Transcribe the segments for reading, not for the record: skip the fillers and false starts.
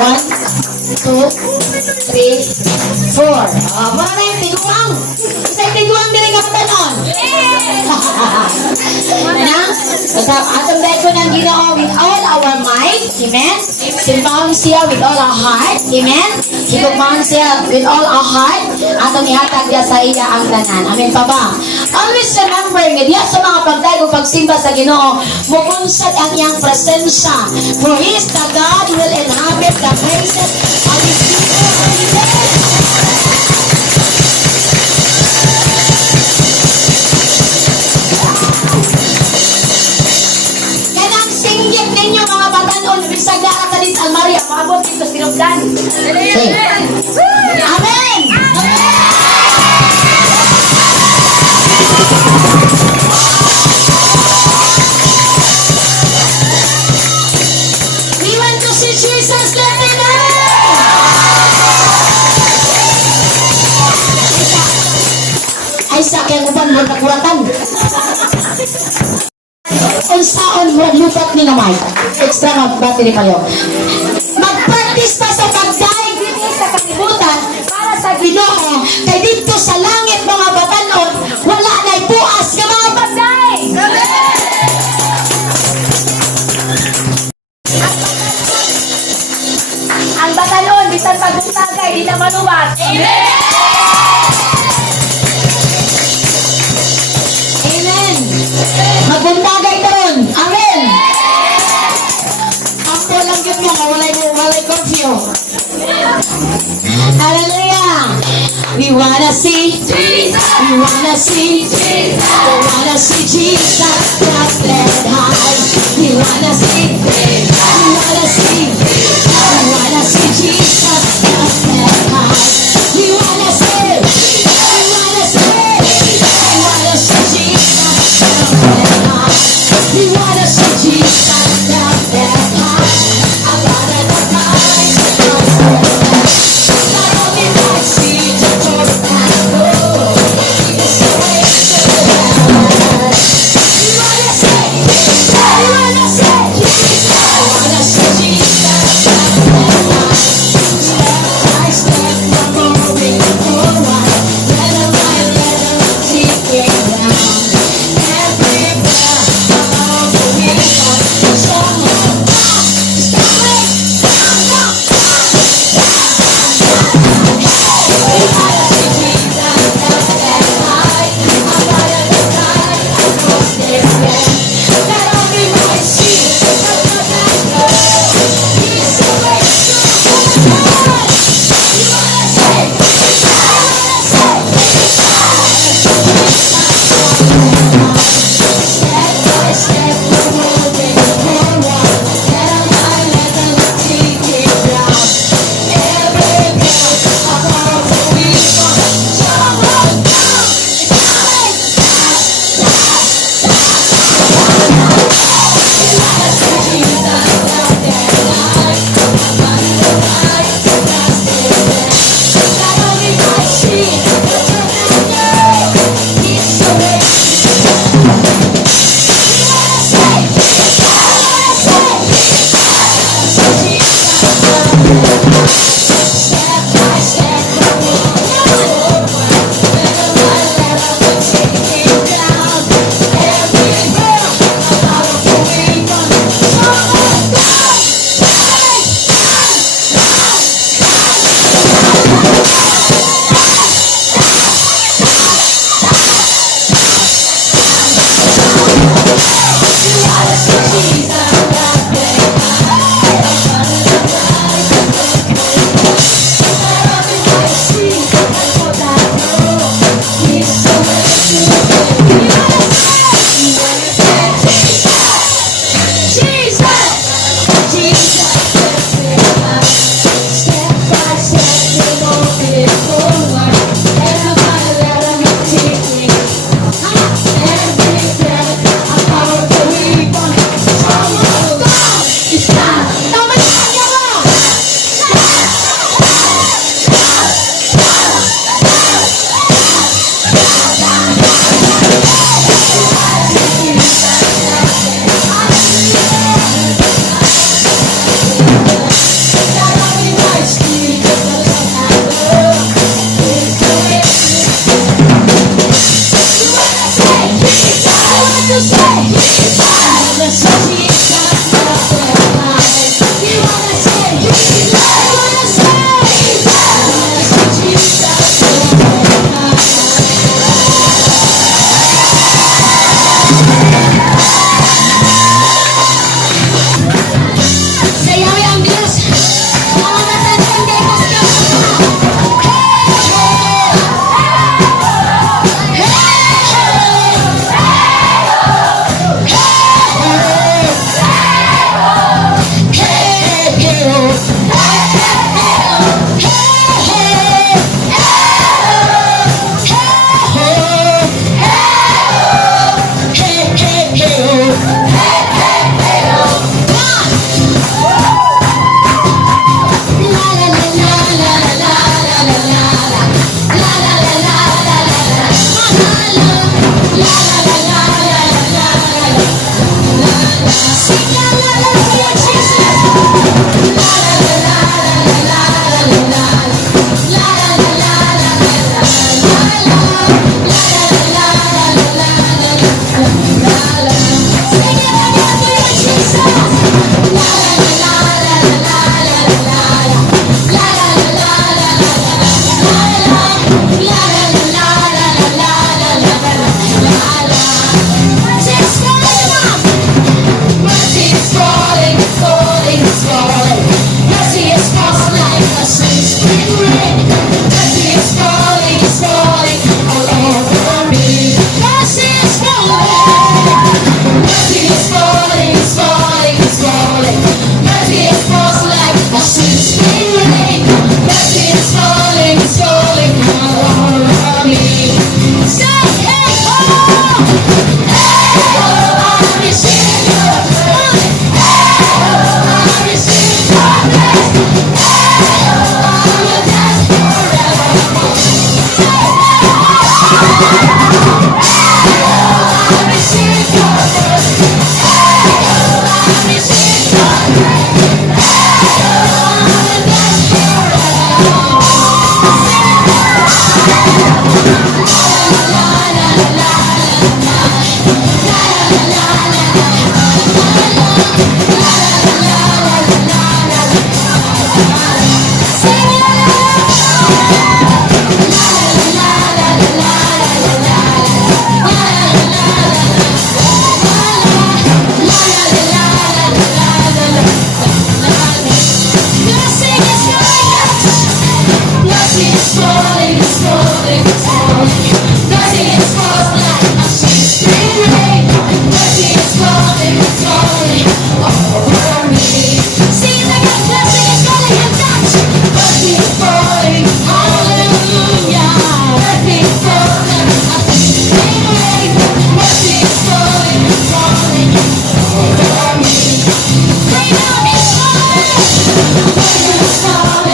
1, 2, 3, 4. Muna na yung tiguang. Isa yung tiguang din ang kapatanon. Ano? Basta atong dahil ko ng Ginoo with all our might. Amen? Simbahan siya with all our heart. Amen? Higugmahan siya with all our heart. Atong ihatag niya sa iya ang tanan. Amen pa ba? Always remember nga diya sa mga pagdayo pagsimba sa Ginoo, mukunsad ang iyang presensya. For He is the God who will inhabit the praises of His people. Kanang singgit ninyo mga batanon, bisag na ka din ang Maria, maabot dito sinugdan. Amen! We want to see Jesus, let me know! Ay sa kaya uban mo nakuratan. Unsaon mo lupat ni namay. Extra mag-battery kayo. Mag-practice pa sa pagdaig dito sa kalibutan para sa Ginoo. Kay dito sa langit mga batanon, wala na'y buas ka mga pagdaig. Ang batanon, bisan pagbuntagay, di na manubat. Amen! Amen. Magbundagay karon. Amen. Ako lang yun mo, walay curfew. Hallelujah. We wanna see Jesus. We wanna see Jesus. We wanna see Jesus lifted high. We wanna see Jesus. We wanna see Jesus. We wanna see Jesus lifted high. We wanna see. We wanna see. We wanna see Jesus lifted high. We wanna see Jesus lifted high. I gotta know my not only I see the Jordan road, it's the way to heaven. You wanna say, Jesus. I wanna see Jesus.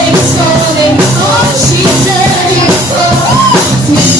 It's falling, oh, she's ready for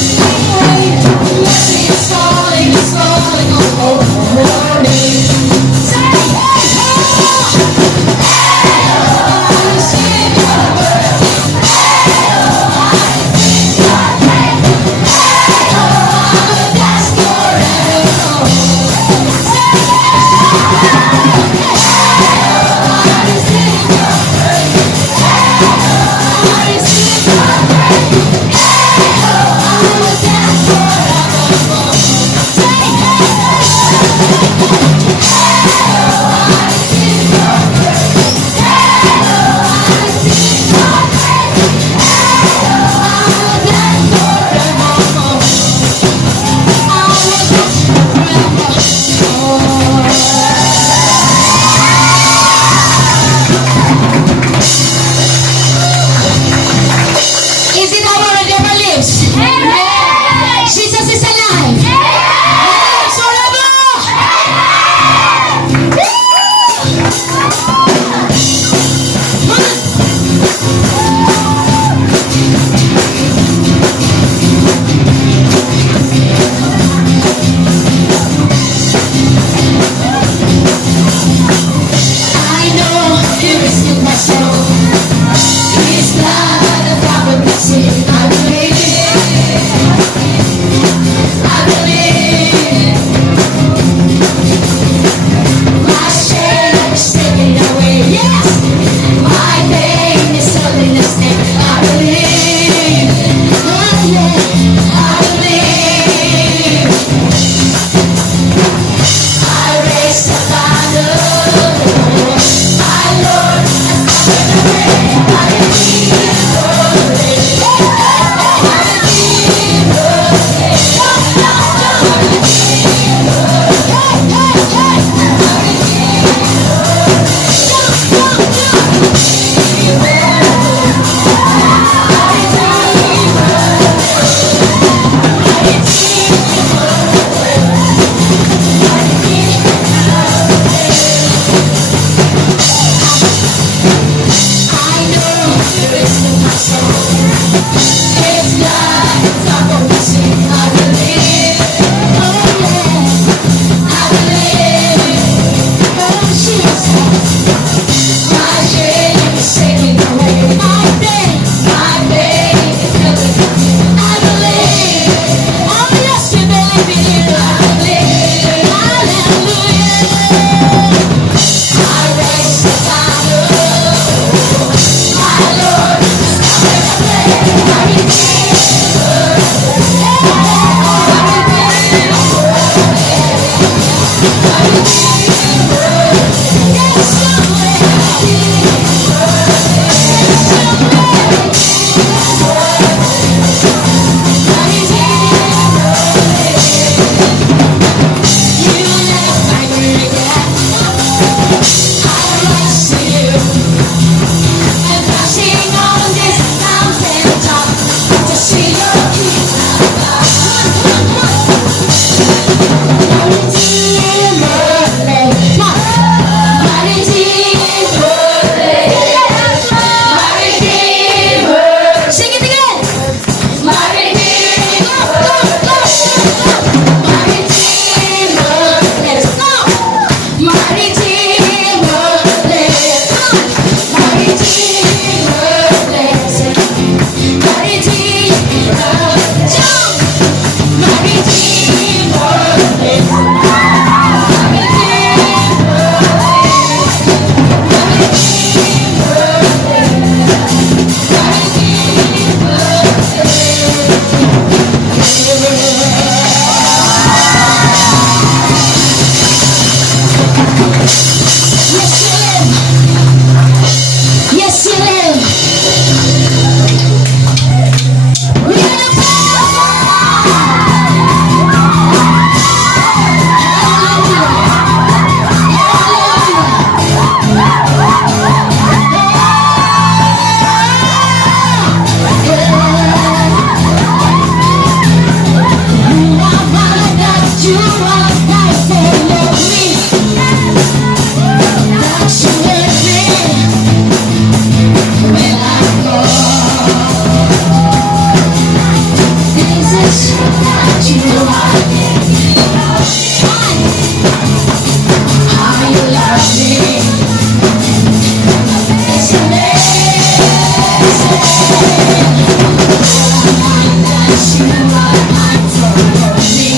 you are mine for me.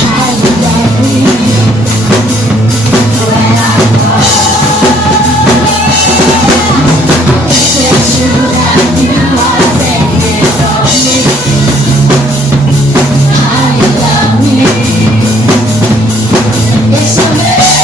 How you love me when I go. Is it true that you are taking from me? How you love me? It's amazing.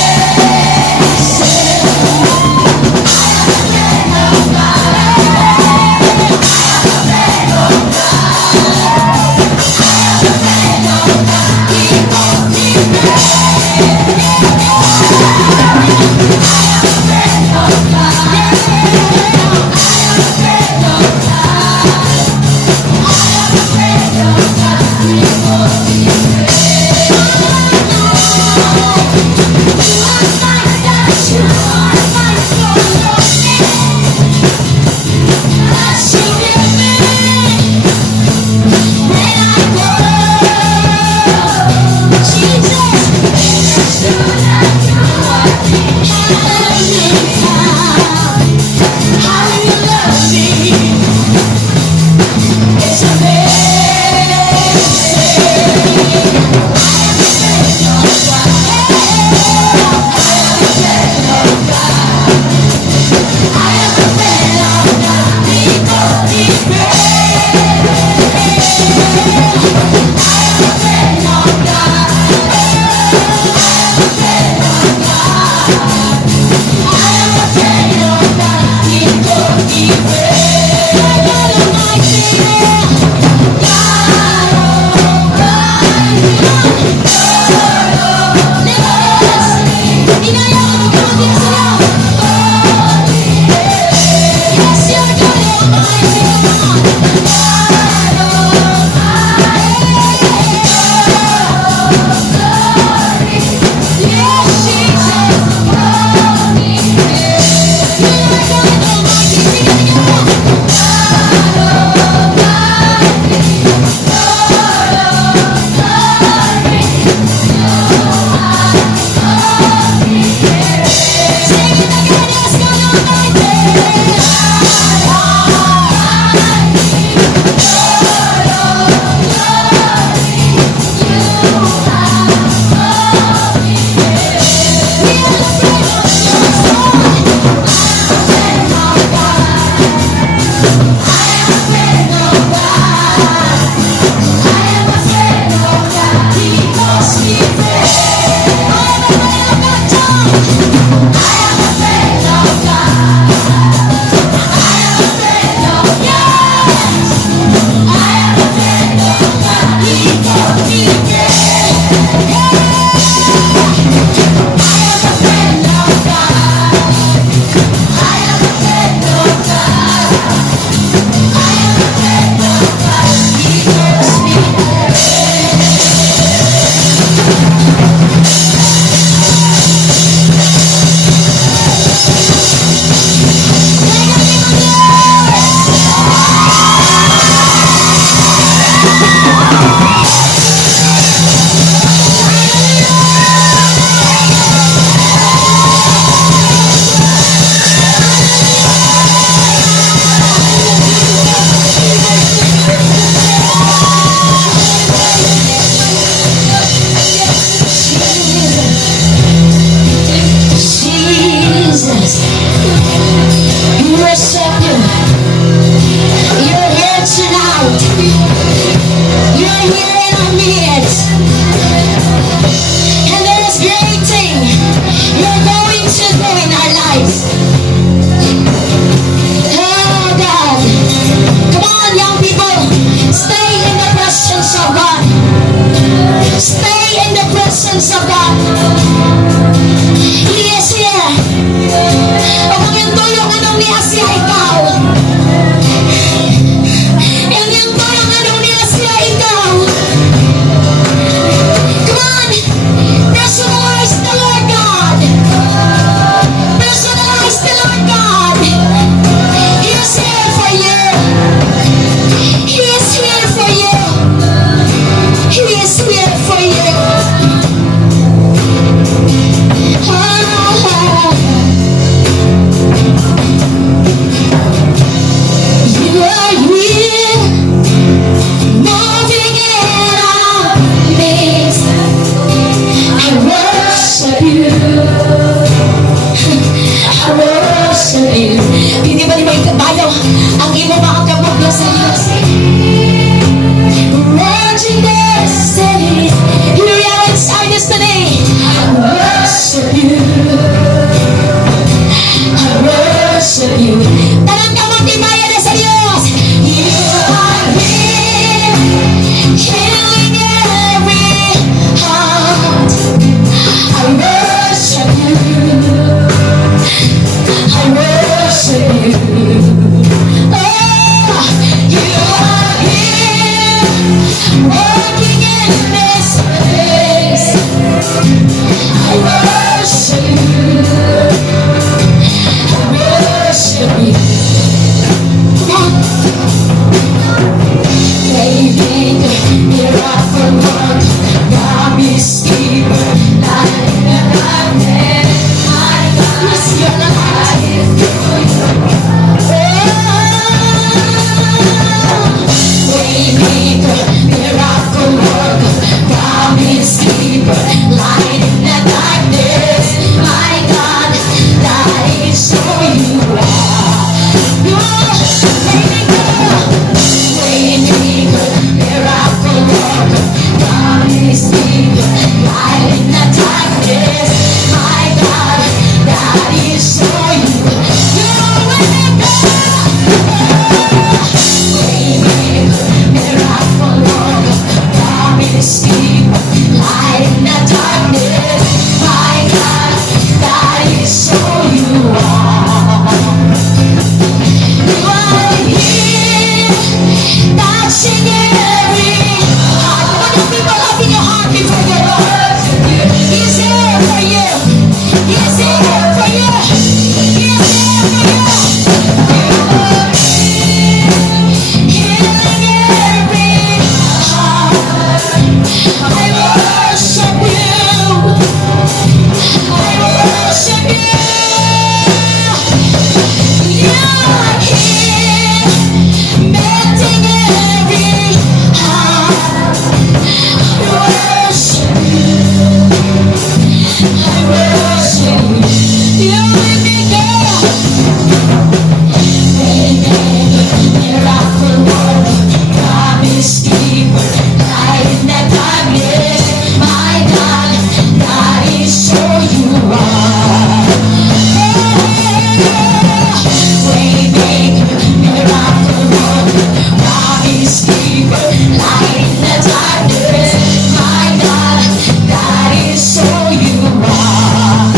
keeper, light in the darkness. My God, that is who you are.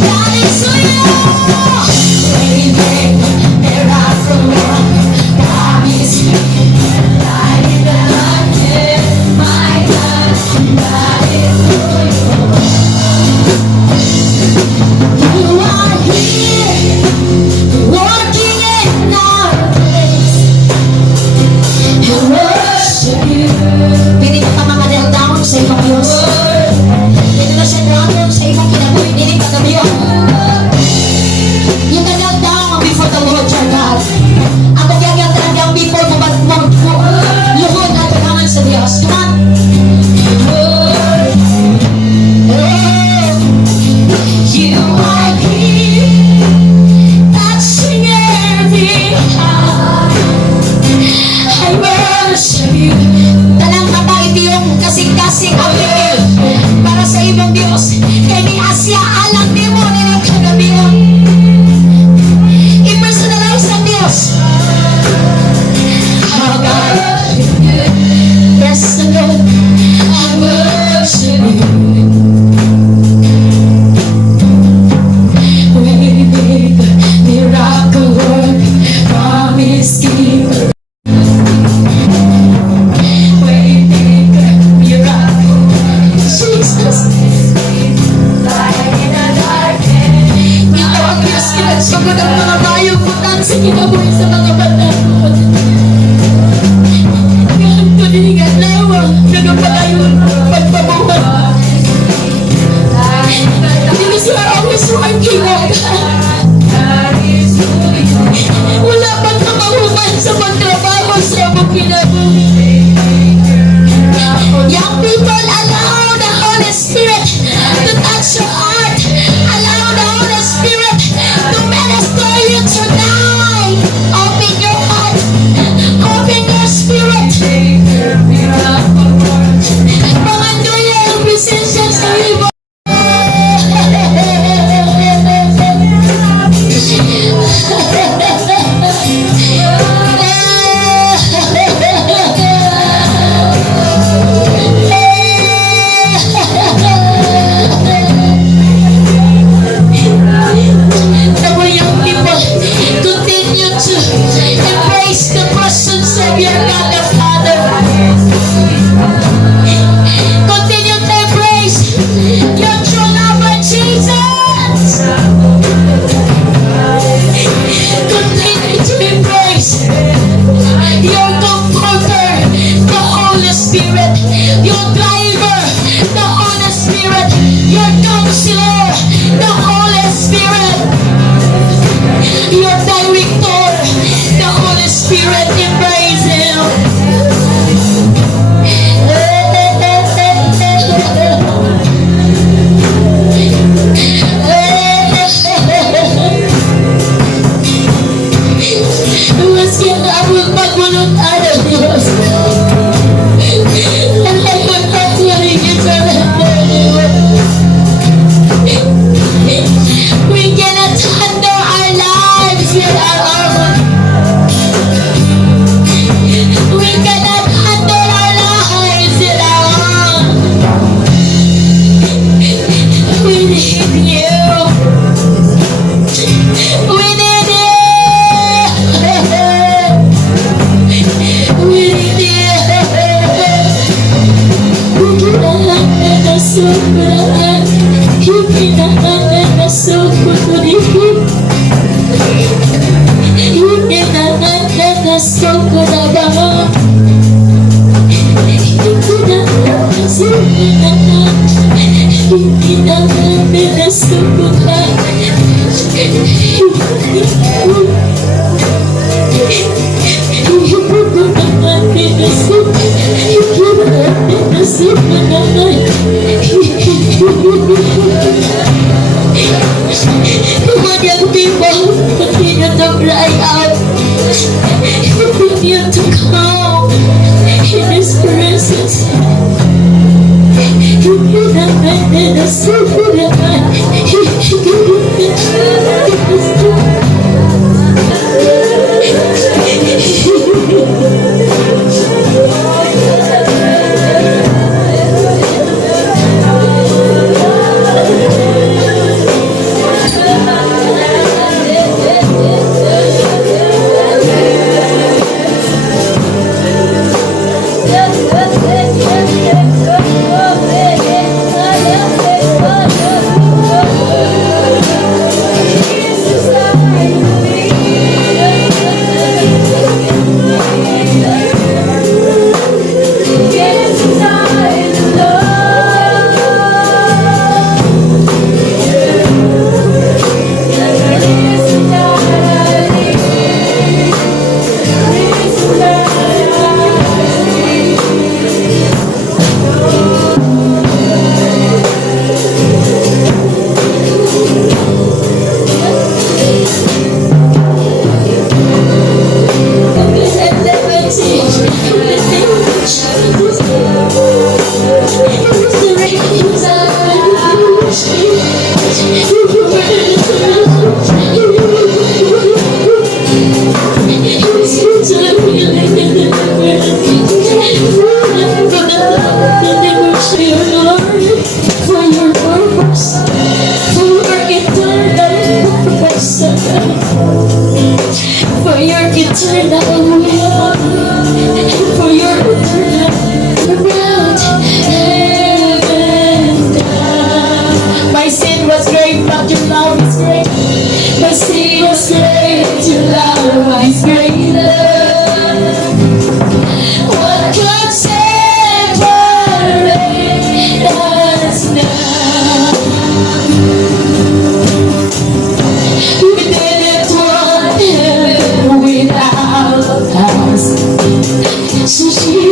That is who you are. Waymaker, miracle worker, promise keeper, light in the darkness. My God, that is who you are. You are here, working in our place. I worship you. Pili ka pa mga down sa ibang Diyos. Pili ka siya down sa ibang kinabuhi. Pili ka kami yun. You can kneel down before the Lord your God. Ako kaya talagang before mo luhod na tulangan sa Diyos. Come on. You are here, touching every heart. I worship you. Talang kapait yung kasing-kasing apel para sa ibang Diyos. Kaya ni Asya, alam ni mo na yung kagabi mo. I-personalize ang Diyos. How God, bless the Lord. I worship you. Waymaker, miracle worker, promise keeper. Waymaker, miracle worker, Jesus. Light in the darkness. Ito ang Diyos, kinagsugod ang mga bayong putan sa kinabuhi sa mga bata. Ngayon ko dinigan lawa, nagapalayon, pagpabuhan. Because you are always working, oh God. Wala pang kamahuman sa pagtrabaho sa mong kinabuhi. Young people, allow the Holy Spirit to touch your heart. Allow the Holy Spirit to minister you tonight. Open your heart. Open your spirit. Panganduya ang presensya sa iyo. Our young people, continue to embrace the presence of your God the Father. Continue to embrace your true lover, Jesus. Continue to embrace your comforter, the Holy Spirit, your driver, the Holy Spirit, your counselor, the Holy Spirit, your director, the Holy Spirit. Embrace Him. Mas kinabot magbulot araw Diyos. Ang lagot at maligid sa lahat. We cannot handle our lives with our own. We cannot handle our lives with our own. We need you. We need you. We need you. Kinahangan na sobrang, kinahangan na sobrang, kinahangan na sobrang, kinahangan na sobrang. Come on, young people, continue to cry out. Continue to come in His presence.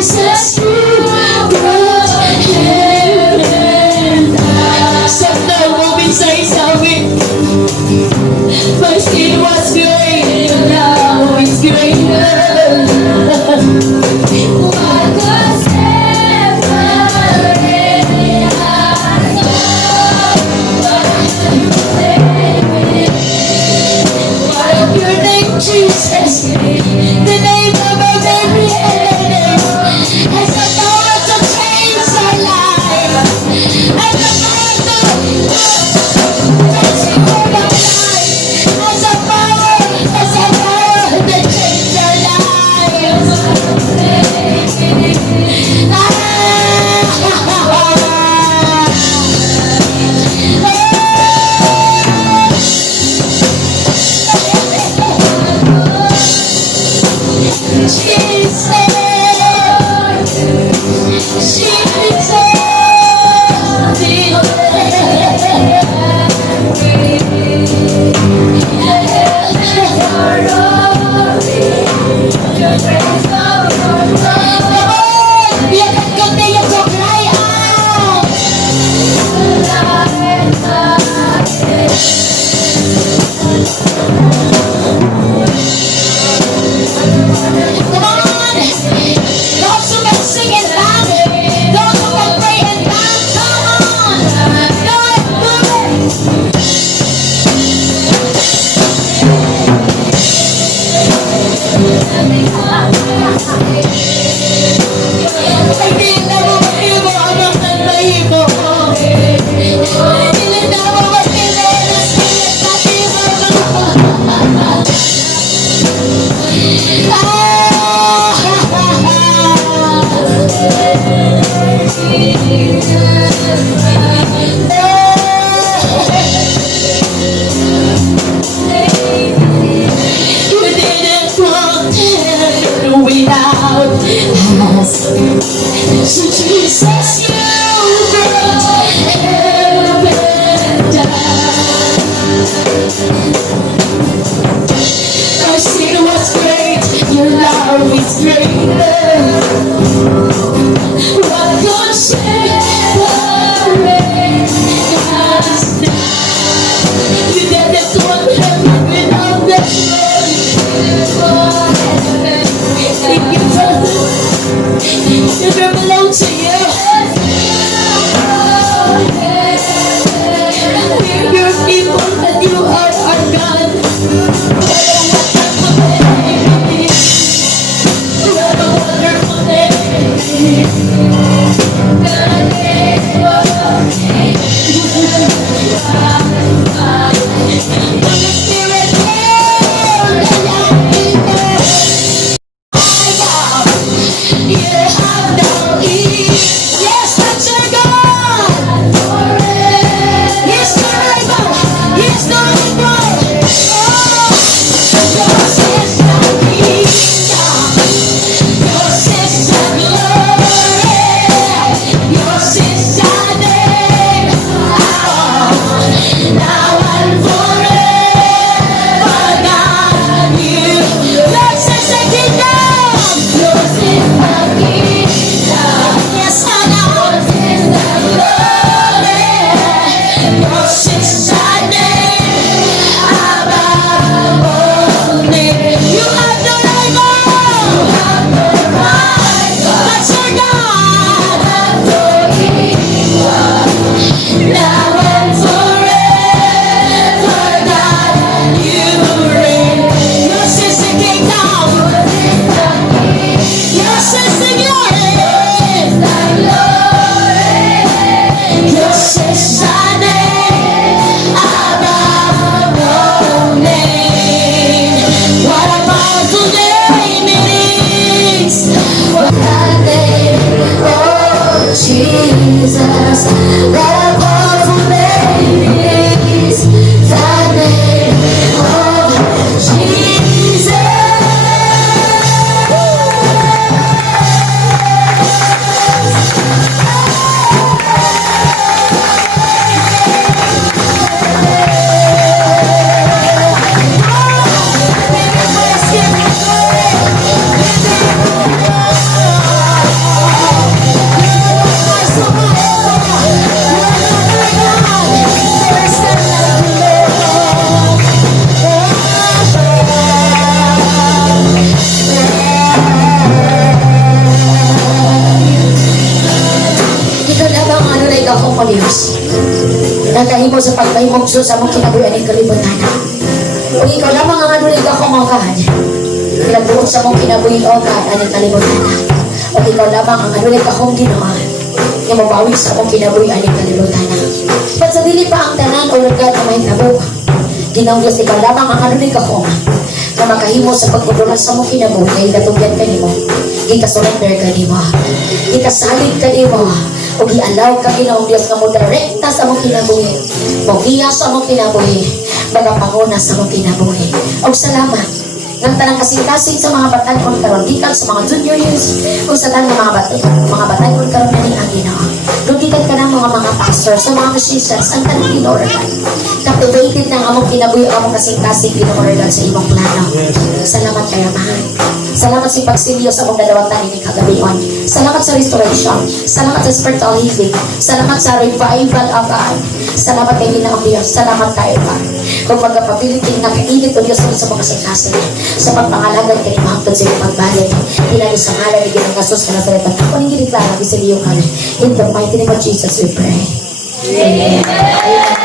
Jesus, you brought heaven down. Sometimes we'll be saying something. My sin was great, now it's greater. What could separate us? What of your name, Jesus? The name above every name has the power to change our life. Has the power to transform our life. Has the power to change our lives. You can continue to cry out. Come on. Those who can sing and dance. Those who can pray and dance. Come on. Do it. Hindi na mahibo ang mga nahibo. Hindi na mahibo. You didn't want heaven without us. So Jesus, you brought heaven down. Our sin was great, your love is greater. What could separate us now? You didn't want heaven without us. Thank you, Father. It belongs to you. We're your people and you are our God. What a wonderful Holy Spirit, you have no ease. Yes, that's your God. He's terrible. He's terrible. Oh, yours is the kingdom. Yours is the glory. Yours is the name. Now and forever, God, yours is the kingdom. Yours is the kingdom. Yes, I know. Yours is the glory. Yours is the name above all names. You have the rival. You have the rival. That's your God. Now and forever, God, you reign. Yours is the kingdom. Yours is the glory. Yours is the name above all names. What a powerful name it is. What a name, oh Jesus. What a powerful name it is. The name of Jesus. Nagahimo sa pagpahimugso sa mong kinabuyan ng kalibutan. Kung ikaw lamang ang anulig ako mo God, pinagbuot sa mong kinabuhi o God, anong kalibutan. Kung ikaw lamang ang anulig akong ginawa, yung mabawi sa mong kinabuhi anong kalibutan. Ba't sa dili pa ang tanan o nagad na may tabo, Ginoong Diyos, ikaw lamang ang anulig ako na makahimo sa pagkudulas sa mong kinabuhi, kaya katugyan ka nimo, ikasurrender ka nimo, ikasalig ka nimo, o gialaw ka Ginoong Diyos nga mo direkta sa mong kinabuhi, mo iya sa mong kinabuhi, magapanguna sa mong kinabuhi. O salamat ng tanang kasing-kasing sa mga batan-on karon, gikan sa mga junior years, kung sa tanang mga batan-on karon na ni ang Ginoo. Lugikan ka ng mga pastor, sa mga musicians, ang tanang Lord. Captivated ng among kinabuhi, among kasing-kasing Ginoo Lord sa imong plano. Salamat kay Amahan. Salamat sa pagsilyo sa mong dalawang tanin ni kagabion. Salamat sa restoration. Salamat sa spiritual healing. Salamat sa revival of God. Salamat kay Ginoong Diyos. Salamat kayo pa. Kung magkapability na kainit o Diyos sa mga kasing-kasing sa pagpangalagan kay Mahangtod sa iyong pagbalik. Ilan isang ngalan ni Ginoong Gasos ka na sa ito. Kung hindi deklara, isiliyo kami. In the mighty name of Jesus we pray. Amen.